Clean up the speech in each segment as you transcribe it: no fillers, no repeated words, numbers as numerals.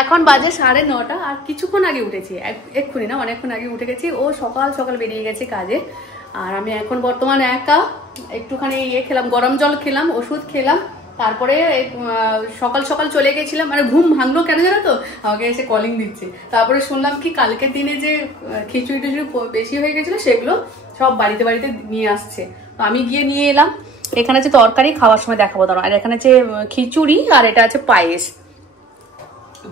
এখন বাজে 9:30 আর কিছুক্ষণ আগে উঠেছি, এক্ষুনি না অনেকক্ষণ আগে উঠে গেছি। ও সকাল সকাল বেরিয়ে গেছে কাজে, আর আমি এখন বর্তমানে একা। একটুখানি খেলাম, গরম জল খেলাম, ওষুধ খেলাম, তারপরে সকাল সকাল চলে গেছিলাম। মানে ঘুম ভাঙলো কেন জানো তো, আমাকে এসে কলিং দিচ্ছে। তারপরে শুনলাম কি কালকের দিনে যে খিচুড়ি টিচুড়ি বেশি হয়ে গেছিলো সেগুলো সব বাড়িতে বাড়িতে নিয়ে আসছে। তো আমি গিয়ে নিয়ে এলাম। এখানে যে তরকারি খাওয়ার সময় দেখাবো দাঁড়াও, আর এখানে যে খিচুড়ি, আর এটা আছে পায়েস।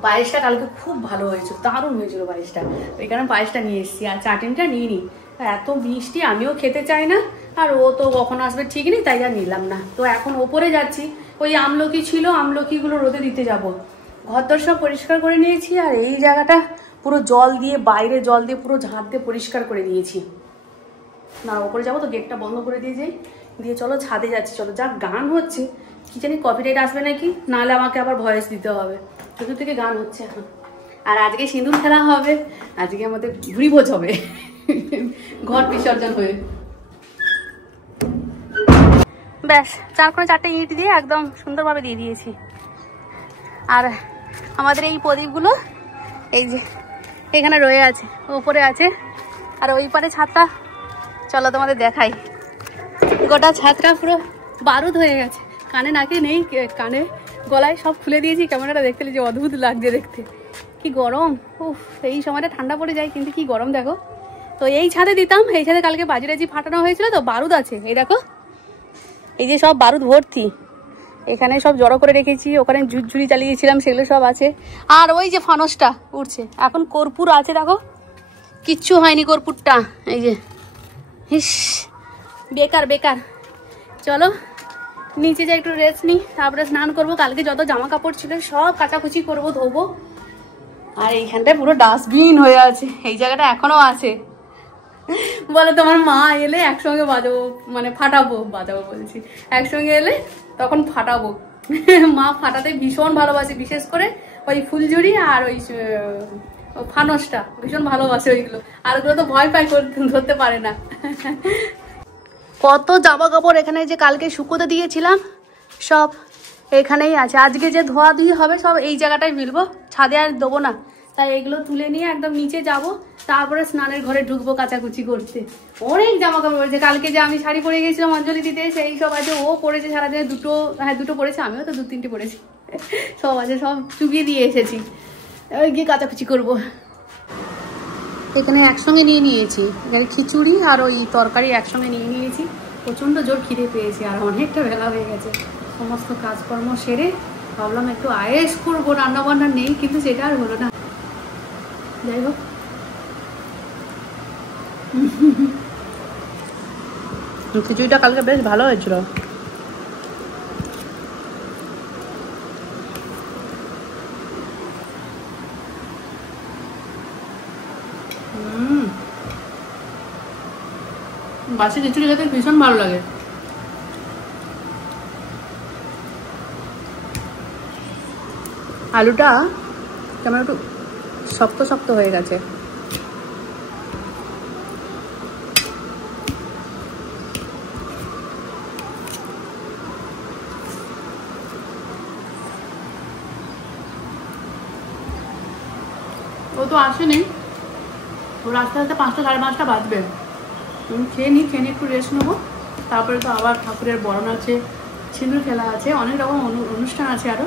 পায়েসটা কালকে খুব ভালো হয়েছিল, দারুণ হয়েছিল পায়েসটা। এখানে পায়েসটা নিয়ে এসেছি, আর চাটনিটা নিয়ে নিই। এত মিষ্টি আমিও খেতে চাই না, আর ও তো কখন আসবে ঠিক নেই, তাই আর নিলাম না। তো এখন ওপরে যাচ্ছি, ওই আমলকি ছিল, আমলকিগুলো রোদে দিতে যাব। ঘরদর সব পরিষ্কার করে নিয়েছি, আর এই জায়গাটা পুরো জল দিয়ে, বাইরে জল দিয়ে পুরো ঝাঁট দিয়ে পরিষ্কার করে দিয়েছি। না ওপরে যাবো তো, গেটটা বন্ধ করে দিয়ে যাই, দিয়ে চলো ছাদে যাচ্ছি। চলো, যা গান হচ্ছে কি জানি কপিরাইট আসবে নাকি, নাহলে আমাকে আবার ভয়েস দিতে হবে। শুধু থেকে গান হচ্ছে এখন। আর আজকে সিঁদুর খেলা হবে, আজকে আমাদের ভুড়ি ভোজ হবে ঘট বিসর্জন হয়ে। ব্যাস 4 ইট দিয়ে একদম সুন্দরভাবে দিয়ে দিয়েছি। আর আমাদের এই প্রদীপগুলো এই যে এখানে রয়ে আছে, উপরে আছে। আর ওই পারে ছাদটা, চলো তোমাদের দেখাই। গোটা ছাদটা পুরো বারুদ হয়ে গেছে। কানে নাকে নেই, কানে গলায় সব খুলে দিয়েছি। ক্যামেরাটা দেখতে যে অদ্ভুত লাগছে দেখতে, কি গরম। উফ, এই সময়টা ঠান্ডা পড়ে যায়, কিন্তু কি গরম দেখো। তো এই ছাদে দিতাম, এই ছাদে কালকে বাজি ফাটানো হয়েছিল তো, বারুদ আছে। এই দেখো, এই যে সব বারুদ ভর্তি, এখানে সব জড়ো করে রেখেছি। ওখানে ঝুরঝুরি চালিয়েছিলাম, সেগুলো সব আছে। আর ওই যে ফানসটা উঠছে, এখন কর্পূর আছে দেখো, কিচ্ছু হয়নি কর্পূরটা। এই যে হিস, বেকার বেকার। চলো নিচে যাই, একটু রেস্ট নিই, তারপরে স্নান করবো। কালকে যত জামা কাপড় ছিল সব কাচাকুচি করবো, ধোবো। আর এইখানটায় পুরো ডাস্টবিন হয়ে আছে, এই জায়গাটা এখনো আছে। বলে তোমার মা এলে একসঙ্গে বাজাবো, মানে ফাটাবো, বাজাবো বলছি, একসঙ্গে এলে তখন ফাটাবো। মা ফাটাতে ভীষণ ভালোবাসে, বিশেষ করে ওই ফুলঝুরি আর ওই ফানসটা ভীষণ ভালোবাসে ওইগুলো। আর ওগুলো তো ভয় পায়, ধরতে পারে না। কত জামা কাপড় এখানে যে কালকে শুকোতে দিয়েছিলাম সব এখানেই আছে। আজকে যে ধোয়া ধুয়ি হবে সব এই জায়গাটায় মিলবো, ছাদে আর দেবো না। তাই এগুলো তুলে নিয়ে একদম নিচে যাব, তারপরে স্নানের ঘরে ঢুকবো কাচাকুচি করতে। অনেক জামা কাপড় পরেছে। কালকে যে আমি শাড়ি পরে গেছিলাম অঞ্জলি দিতে, সেই সব আছে। ও পরেছে সারাদিনে দুটো, হ্যাঁ দুটো পরেছে, আমিও তো 2-3টে পরেছি। সব আছে, সব চুবিয়ে দিয়ে এসেছি, ওই গিয়ে কাচাকুচি করবো। এখানে একসঙ্গে নিয়ে নিয়েছি, এখানে খিচুড়ি আর ওই তরকারি একসঙ্গে নিয়ে নিয়েছি। প্রচণ্ড জোর খিদে পেয়েছি, আর অনেকটা বেলা হয়ে গেছে। সমস্ত কাজকর্ম সেরে ভাবলাম একটু আয়েস করবো, রান্নাবান্না নেই, কিন্তু সেটা আর হলো না। যাই হোক, খিচুড়িটা কালকে বেশ ভালো হয়েছিল। বাসি খিচুড়ি খেতে ভীষণ ভালো লাগে। আলুটা কেমন একটু শক্ত শক্ত হয়ে গেছে। ও তো আসেনি, ওর আস্তে আস্তে 5টা 5:30 বাজবে। খেয়ে নিই, একটু রেস্ট নেবো। তারপরে তো আবার ঠাকুরের বরণ আছে, সিঁদুর খেলা আছে, অনেক রকম অনুষ্ঠান আছে আরও।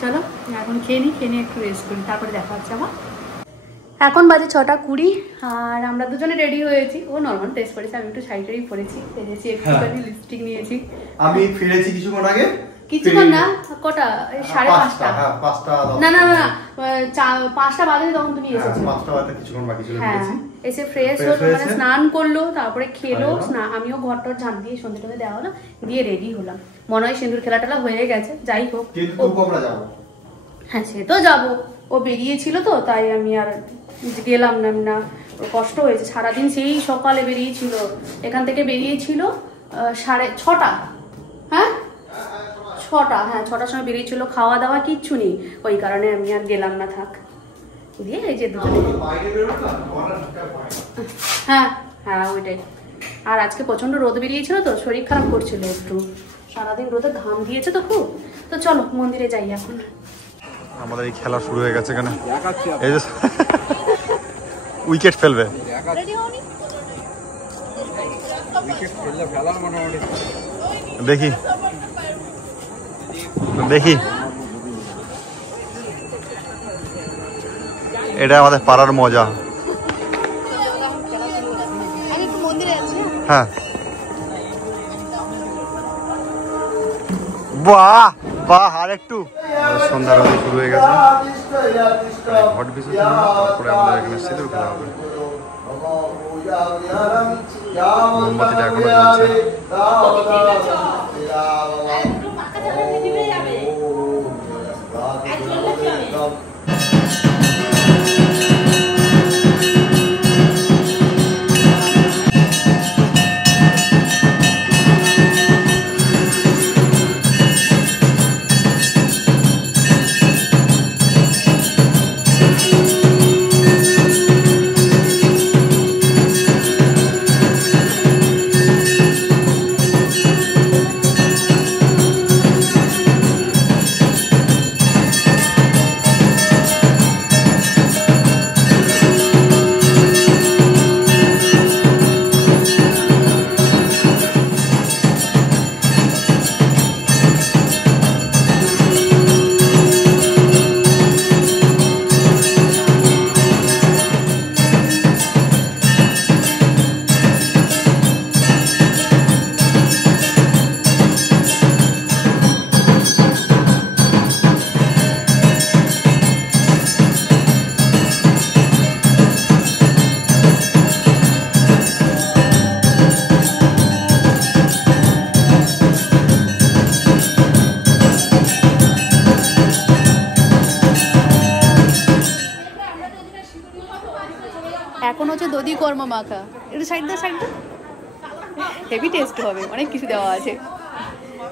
চলো এখন খেয়ে নিই, একটু রেস্ট করি, তারপরে দেখা হচ্ছে আবার। এখন বাজে 6:20, আর আমরা দুজনে রেডি হয়েছি। ও নর্মাল ড্রেস পরেছে, আমি একটু শাড়ি পরেছি, সেজেছি, একটুখানি লিপস্টিক নিয়েছি। আমি ফিরেছি কিছুক্ষণ আগে। কিছুক্ষণ না, কটা? 5:30। না না না, 5টা বাজে তখন তুমি এসেছো। 5টা বাজে কিছুক্ষণ বাকি ছিল। হ্যাঁ, এসে ফ্রেশ হলো, মানে স্নান করলো, তারপরে খেলো। আমিও ঘরটার ঝাঁট দিয়ে সন্ধ্যে টন্ধে দেওয়া হলো, দিয়ে রেডি হলাম। মনে হয় সিঁদুর খেলাটা হয়ে গেছে। যাই হোক, হ্যাঁ সে তো যাবো, ও বেরিয়েছিল তো, তাই আমি আর গেলাম না। কষ্ট হয়েছে, সারাদিন সেই সকালে বেরিয়েছিল, এখান থেকে বেরিয়েছিল 6:30। হ্যাঁ 6টা, হ্যাঁ 6টার সময় বেরিয়েছিল। খাওয়া দাওয়া কিচ্ছু নেই, ওই কারণে আমি আর গেলাম না, থাক। দিয়ে এই যে দুজনে, হ্যাঁ হ্যাঁ ওইটাই। আর আজকে প্রচন্ড রোদ বেরিয়েছিল তো, শরীর খারাপ করছিল একটু, সারাদিন রোদে ঘাম দিয়েছে তো খুব। তো চলো মন্দিরে যাই এখন। আমাদের এই খেলা শুরু হয়ে গেছে এখানে। এই যে উইকেট ফেলবে, দেখি দেখি। এটা আমাদের পাড়ার মজা। হ্যাঁ, বাহ বাহ, আর একটু। সন্ধ্যার আগে শুরু হয়ে গেছে ঘট বিসর্জন, তারপরে আমাদের এখানে সিঁদুর খেলা হবে। মোমবাতিটা এখনো জ্বলছে। এখন হচ্ছে দধি কর্মা মাখা। একটু সাইড দা, সাইড দা। হেভি টেস্ট হবে, অনেক কিছু দেওয়া আছে।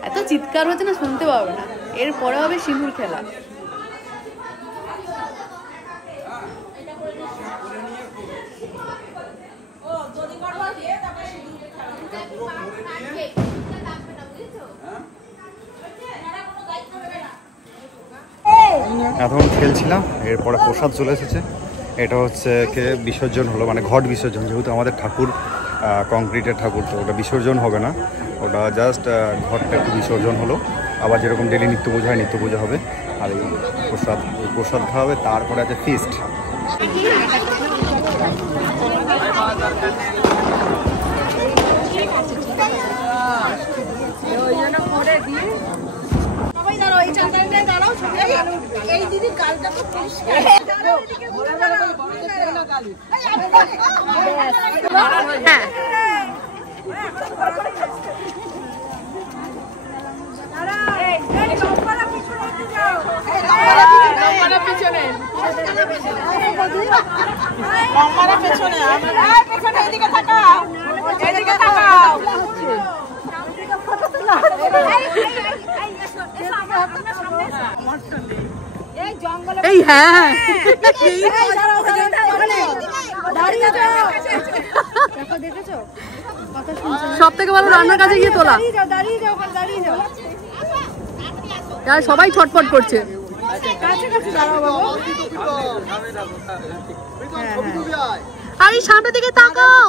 এত চিৎকার হচ্ছে না, শুনতে পাবে না। এরপরে হবে সিঁদুর খেলা। এখন খেলছিলাম, এরপরে প্রসাদ চলে এসেছে। এটা হচ্ছে কে বিসর্জন হলো, মানে ঘট বিসর্জন। যেহেতু আমাদের ঠাকুর কংক্রিটের ঠাকুর, তো ওটা বিসর্জন হবে না, ওটা জাস্ট ঘটটা একটু বিসর্জন হলো। আবার যেরকম ডেলি নিত্য পুজো হয়, নিত্য পুজো হবে। আর এই প্রসাদ খাওয়া হবে। তারপরে আছে ফিস্ট। এই হ্যাঁ, সব থেকে ভালো রান্নার কাছে গিয়ে তোলা। সবাই ছটফট করছে। আরে সামনে দিকে তাকাও।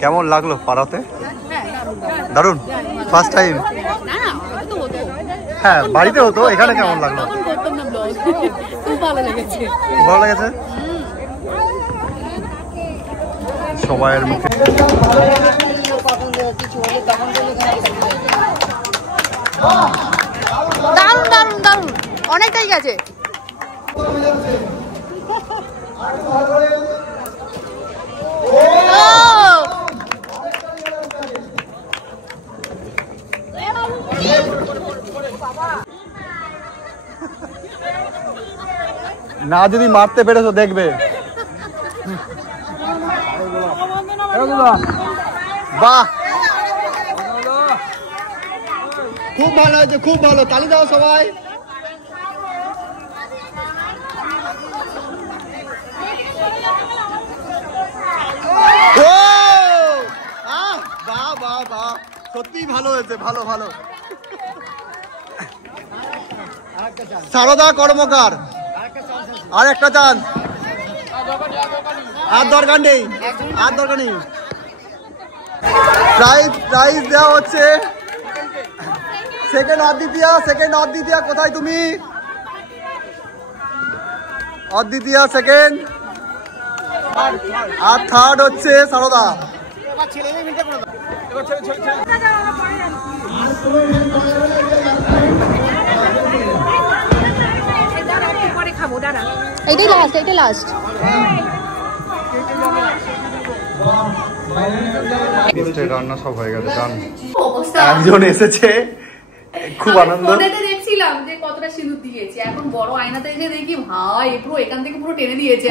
কেমন লাগলো পাড়াতে? দারুন, ফার্স্ট টাইম। হ্যাঁ, বাড়িতে হতো, এখানে কেমন লাগলো? খুব ভালো লেগেছে। ভালো লেগেছে সবাইয়ের মুখে। দারুন দারুন দারুন, অনেকটাই গেছে। না যদি মারতে পেরেছো দেখবে। বাহ, খুব ভালো হয়েছে, খুব ভালো। তালি দাও সবাই। বাহ বাহ বাহ, সত্যি ভালো হয়েছে, ভালো ভালো। সারদা কর্মকার, আর একটা চান্স। আর দরকার নেই, আর দরকার নেই। প্রাইজ দেওয়া হচ্ছে। সেকেন্ড অদ্বিতীয়া, কোথায় তুমি? অদ্বিতীয়া সেকেন্ড, আর থার্ড হচ্ছে সারদা। এটাই লাস্ট। রান্না সব হয়ে গেছে, ডান। একজন এসেছে, খুব আনন্দ। দেখছিলাম যে কতটা সিঁদুর দিয়েছে, এখন বড় আয়নাতে এসে দেখি ভাই পুরো এখান থেকে পুরো টেনে দিয়েছে।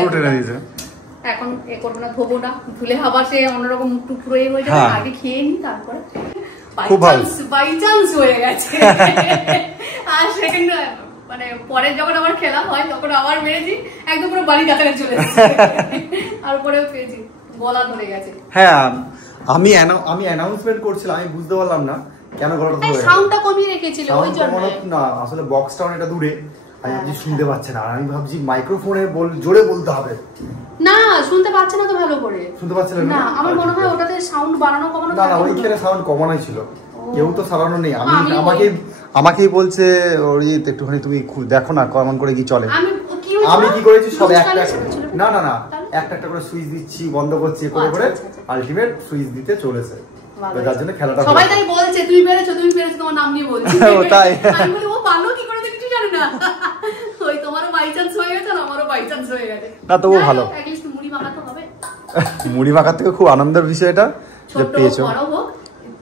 এখন এ করবো না, ধোবো না, ধুলে আবার সে অন্যরকম মুখ টুক পুরো হয়ে যাবে। আগে খেয়ে নি, তারপরে বাই চান্স হয়ে গেছে। আর সেকেন্ড মানে পরে যখন আমার খেলা হয় তখন আবার মেরেছি, একদম পুরো বাড়ি কাছাকাছি চলে এসেছে। তারপরেও পেয়েছি, গলা ধরে গেছে। হ্যাঁ, আমি অ্যানাউন্সমেন্ট করছিলাম, আমি বুঝতে পারলাম না কেন গলাটা ধরে গেছে। সাউন্ডটা কমিয়ে রেখেছিল ওই জন্য। না, আসলে বক্সটা অনেকটা দূরে, আমি শুনতে পাচ্ছে না। আর আমি ভাবছি মাইক্রোফোনে জোরে বলতে হবে। না, শুনতে পাচ্ছে না তো ভালো করে। শুনতে পাচ্ছিলেন না? আমার মনে হয় ওটাতে সাউন্ড বাড়ানো কমানো। না, ওইখানে সাউন্ড কমানোই ছিল, কেউ তো সারানো নেই। আমাকেই বলছে অরিজিৎ একটুখানি তুমি দেখো না কেমন করে কি চলে। আমি কি করেছি, সব একটা একটা করে সুইচ দিচ্ছি, বন্ধ করছি করে আলটিমেট সুইচ দিতে চলেছে। যার জন্য খেলাটা সবাই তাই বলছে তুমি পেরেছো তোমার নাম নিয়ে বলছে। তাই আমি বলি ও পারলো কি করে কিছু জানি না। ওই তোমারও বাই চান্স হয়ে গেছে, আমারও বাই চান্স হয়ে গেছে। না, তবু ভালো। অ্যাটলিস্ট মুড়ি মাখাতে হবে। মুড়ি মাখার থেকে খুব আনন্দের বিষয় এটা যে পেয়েছো।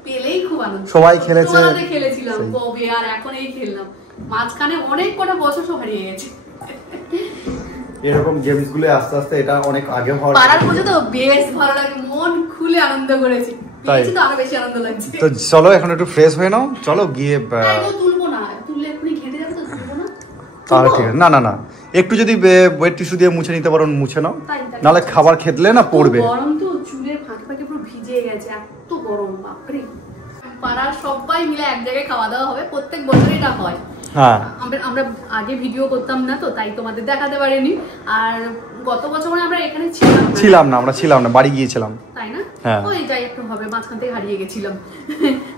পেলেই খুব আনন্দ। সবাই খেলেছে, খেলেছিলাম কবে, আর এখন এই খেললাম। মাঝখানে অনেক কটা বছর সব হারিয়ে গেছে। এরকম গেমস গুলো আস্তে আস্তে এটা অনেক আগে হওয়ার। পাড়ার পুজো তো বেশ ভালো লাগে, মন খুলে আনন্দ করেছি। পেয়েছি তো আরো বেশি আনন্দ লাগছে। তো চলো এখন একটু ফ্রেশ হয়ে নাও, চলো গিয়ে। তুলবো না, তুললে এখনই ঘেটে যাবে তো, তুলবো না। তাহলে ঠিক আছে। না, একটু যদি ওয়েট টিস্যু দিয়ে মুছে নিতে পারো মুছে নাও, নাহলে খাবার খেতলে না পড়বে। গরম তো, চুলের ফাঁকে পুরো ভিজে গেছে, এত গরম বাপরে। পাড়ার সবাই মিলে এক জায়গায় খাওয়া দাওয়া হবে, প্রত্যেক বছরই এটা হয়। হ্যাঁ, আমরা আগে ভিডিও করতাম না তো, তাই তোমাদের দেখাতে পারিনি। আর গত বছর আমরা এখানে ছিলাম না, বাড়ি গিয়েছিলাম, তাই না? ওই যাই একটু হবে, মাঝখান থেকে হারিয়ে গেছিলাম।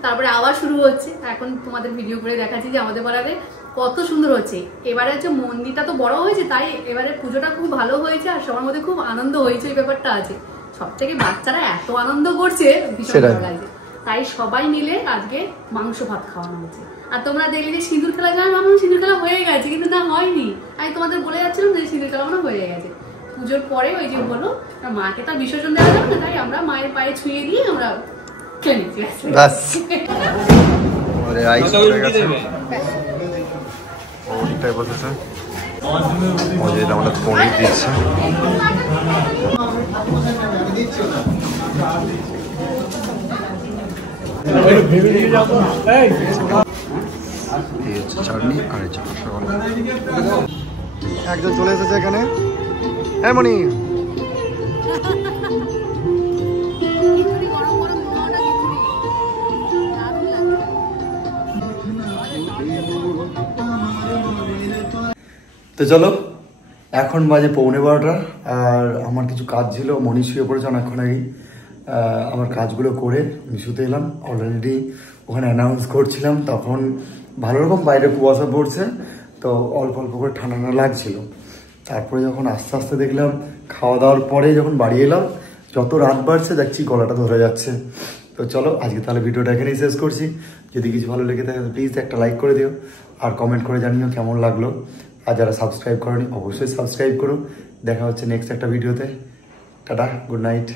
তারপরে আবার শুরু হচ্ছে। এখন তোমাদের ভিডিও করে দেখাচ্ছি যে আমাদের পাড়াতে কত সুন্দর হচ্ছে। এবারে হচ্ছে মন্দিরটা তো বড় হয়েছে, তাই এবারে পুজোটা খুব ভালো হয়েছে, আর সবার মধ্যে খুব আনন্দ হয়েছে, এই ব্যাপারটা আছে। সব থেকে বাচ্চারা এত আনন্দ করছে, ভীষণ ভালো লাগছে। তাই সবাই মিলে আজকে মাংস ভাত খাওয়ানো হচ্ছে। আর তোমরা দেখলে যে সিঁদুর খেলা যায়, ভাবলাম সিঁদুর খেলা হয়ে গেছে, কিন্তু না, হয়নি। আমি তোমাদের বলে যাচ্ছিলাম যে সিঁদুর খেলা মনে হয়ে গেছে। পুজোর পরে ওই যে বলো, মাকে তার বিসর্জন দেওয়া যাবে না, তাই আমরা মায়ের পায়ে ছুঁয়ে দিয়ে আমরা খেলে নিচ্ছি। আমাদের পনির দিচ্ছে। চাটনি আর একজন চলে এসেছে এখানে। হ্যাঁ মনি, তো চলো, এখন বাজে 11:15, আর আমার কিছু কাজ ছিল। মনি শুয়ে পড়েছে অনেকক্ষণ আগেই। আমার কাজগুলো করে আমি শুতে এলাম। অলরেডি ওখানে অ্যানাউন্স করছিলাম, তখন ভালো রকম বাইরে কুয়াশা পড়ছে, তো অল্প অল্প করে ঠান্ডা ঠান্ডা লাগছিল। তারপরে যখন আস্তে আস্তে দেখলাম, খাওয়া দাওয়ার পরে যখন বাড়ি এলাম, যত রাত বাড়ছে দেখছি গলাটা ধরে যাচ্ছে। তো চলো আজকে তাহলে ভিডিওটা এখানেই শেষ করছি। যদি কিছু ভালো লেগে থাকে প্লিজ একটা লাইক করে দিও, আর কমেন্ট করে জানিও কেমন লাগলো। আর যারা সাবস্ক্রাইব করনি অবশ্যই সাবস্ক্রাইব করো। দেখা হচ্ছে নেক্সট একটা ভিডিওতে। Tata, good night.